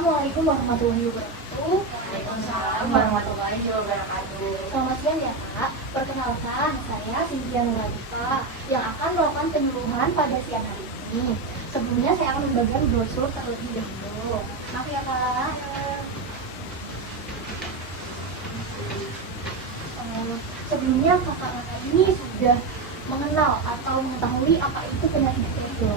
Assalamualaikum warahmatullahi wabarakatuh. Waalaikumsalam warahmatullahi wabarakatuh. Selamat siang ya Kak. Perkenalkan, saya Cynthia Nuradipa yang akan melakukan penyuluhan pada siang hari ini. Sebelumnya saya akan membagikan brosur terlebih dahulu. Maaf ya Kak. Sebelumnya kakak-kakak ini sudah mengenal atau mengetahui apa itu penyakit difteri?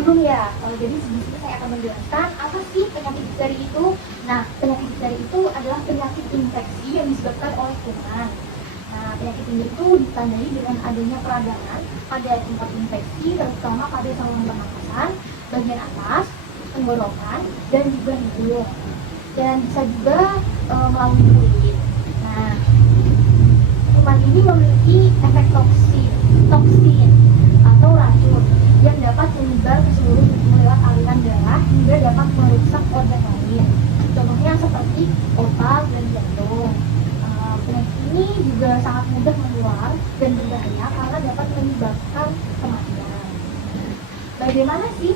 Belum ya. Jadi di sini saya akan menjelaskan apa sih penyakit difteri itu. Nah, penyakit difteri itu adalah penyakit infeksi yang disebabkan oleh kuman. Nah, penyakit ini itu ditandai dengan adanya peradangan pada tempat infeksi, terutama pada saluran pernapasan, bagian atas, tenggorokan, dan juga hidung. Dan bisa juga melalui kulit. Nah, kuman ini memiliki efek toksin atau racun yang dapat menyebar ke seluruh tubuh lewat aliran darah hingga dapat merusak organ lain. Contohnya seperti otak dan jantung. Penyakit ini juga sangat mudah menular dan berbahaya karena dapat menyebabkan kematian. Bagaimana sih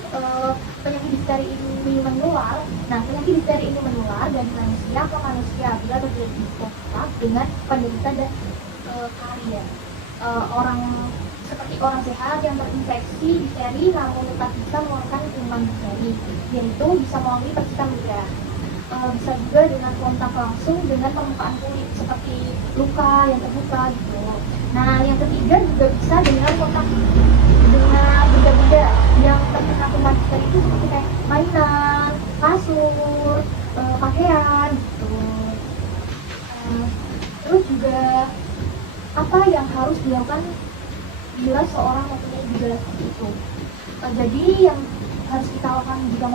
penyakit difteri ini menular? Nah, penyakit difteri ini menular dari manusia ke manusia bila terjadi kontak dengan penderita dan karier. Seperti orang sehat yang terinfeksi difteri namun tetap bisa mengeluarkan kuman difteri, yaitu bisa melalui percikan udara. Bisa juga dengan kontak langsung dengan permukaan kulit seperti luka yang terbuka gitu. Nah, yang ketiga juga bisa dengan kontak dengan benda-benda yang terkena kuman difteri itu seperti kayak mainan, kasur, pakaian gitu. Terus juga apa yang harus dilakukan bila seorang mempunyai gejala seperti itu? Jadi yang harus kita lakukan jika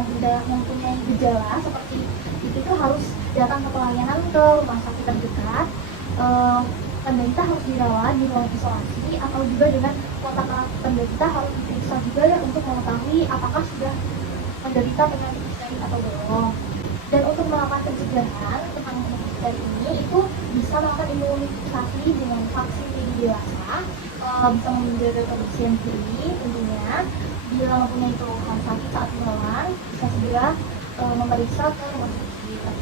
mempunyai gejala seperti itu harus datang ke pelayanan ke rumah sakit terdekat. Penderita harus dirawat di ruang isolasi atau juga dengan kontak erat penderita harus diperiksa juga ya untuk mengetahui apakah sudah menderita penyakit difteri atau belum. Dan untuk melakukan pencegahan tentang penyakit difteri ini itu bisa melakukan imunisasi dengan vaksin di dewasa, bisa menjaga kebersihan diri tentunya. Bila mempunyai keluhan sakit saat menelan, bisa segera memeriksa ke rumah sakit terdekat.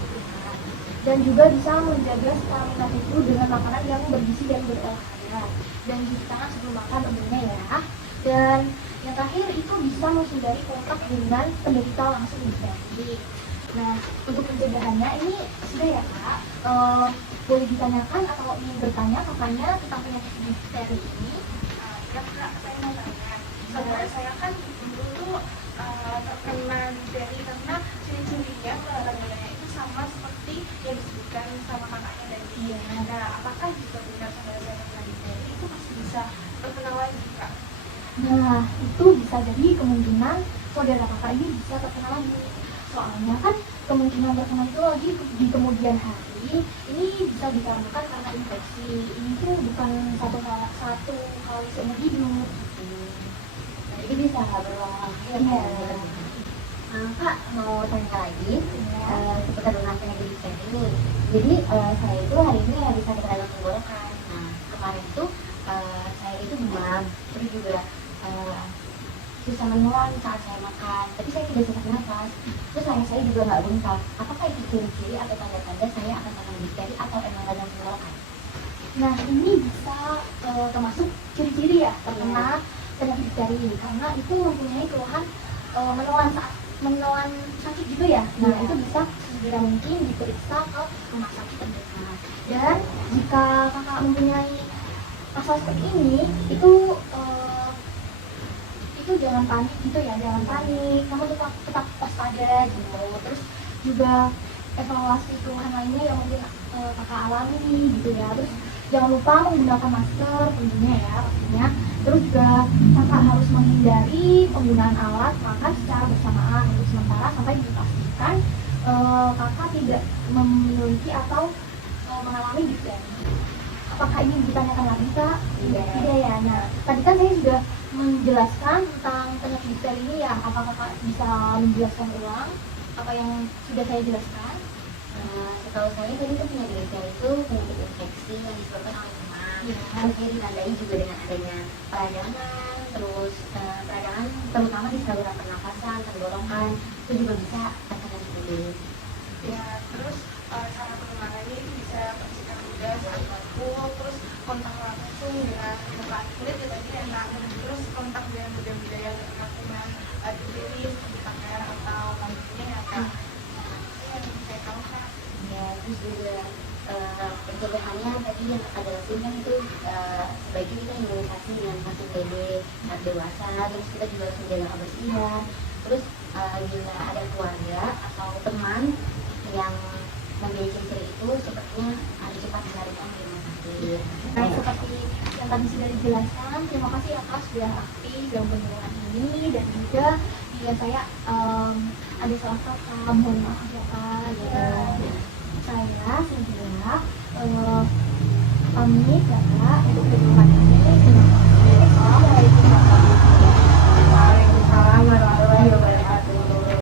Dan juga bisa menjaga stamina tubuh dengan makanan yang bergizi dan berolahraga. Dan cuci tangan sebelum makan tentunya ya. Dan yang terakhir itu bisa menghindari kontak dengan penderita langsung difteri. Nah, untuk pencegahannya ini sudah ya Kak, boleh ditanyakan atau ingin bertanya kakaknya tentang penyakit difteri ini? Ya Kak, saya mau tanya. Saudara saya kan dulu tuh terkena difteri karena ciri-cirinya gejala-gejalanya itu sama seperti yang disebutkan sama kakaknya tadi. Iya. Nah, apakah jika benar saudara saya terkena difteri itu masih bisa terkena lagi Kak? Nah, itu bisa jadi kemungkinan saudara kakak ini bisa terkena lagi. Soalnya kan kemungkinan terkena itu lagi di kemudian hari ini bisa dikarenakan karena infeksi. Ini tuh bukan satu kali seumur hidup. Jadi bisa berulang lagi ya. Kak mau tanya lagi seputar dengan penyakit difteri ini. Jadi saya itu hari ini habis sakit radang tenggorokan. Nah kemarin itu saya itu demam, terus juga susah menelan saat saya makan, tapi saya tidak sesak nafas. Terus saya juga nggak bengkak. Apakah itu ciri-ciri atau tanda-tanda saya akan terkena difteri atau emang radang tenggorokan? Nah, ini bisa termasuk ciri-ciri ya terkena penyakit difteri karena itu mempunyai keluhan menelan sakit juga ya. Nah, itu bisa segera mungkin diperiksa ke rumah sakit terdekat. Dan jika kakak mempunyai masalah seperti ini, itu jangan panik gitu ya, jangan panik. Kamu tetap waspada gitu. Terus juga evaluasi keluhan lainnya yang mungkin kakak alami gitu ya. Terus jangan lupa menggunakan masker tentunya ya pastinya. Terus juga kakak harus menghindari penggunaan alat makan secara bersamaan untuk sementara sampai dipastikan kakak tidak memiliki atau mengalami difteri. Apakah ini ditanyakan lagi Kak? Tidak ya. Nah, tadi kan saya sudah menjelaskan tentang penyakit difteri ini ya. Apakah Kakak bisa menjelaskan ulang apa yang sudah saya jelaskan? Setahu saya tadi itu penyakit difteri itu penyakit infeksi yang disebabkan oleh kuman. Terus dia ditandai juga dengan adanya peradangan, terus peradangan terutama di saluran pernafasan, tenggorokan, itu juga bisa terkena difteri. pencegahannya tadi yang kakak jelasin kan itu sebaiknya kita imunisasi dengan vaksin TB saat dewasa, terus kita juga harus menjaga kebersihan. Terus bila ada keluarga atau teman yang memiliki ciri itu, sepertinya harus cepat dilarikan ke rumah sakit. Nah, seperti yang tadi sudah dijelaskan, terima kasih ya Kak sudah aktif dalam penyuluhan ini, dan juga jika saya ada salah kata, mohon maaf ya Kak. Ya. Saya Cynthia pamit ya Kak untuk pertemuan ini. Terima kasih. Assalamualaikum warahmatullahi wabarakatuh.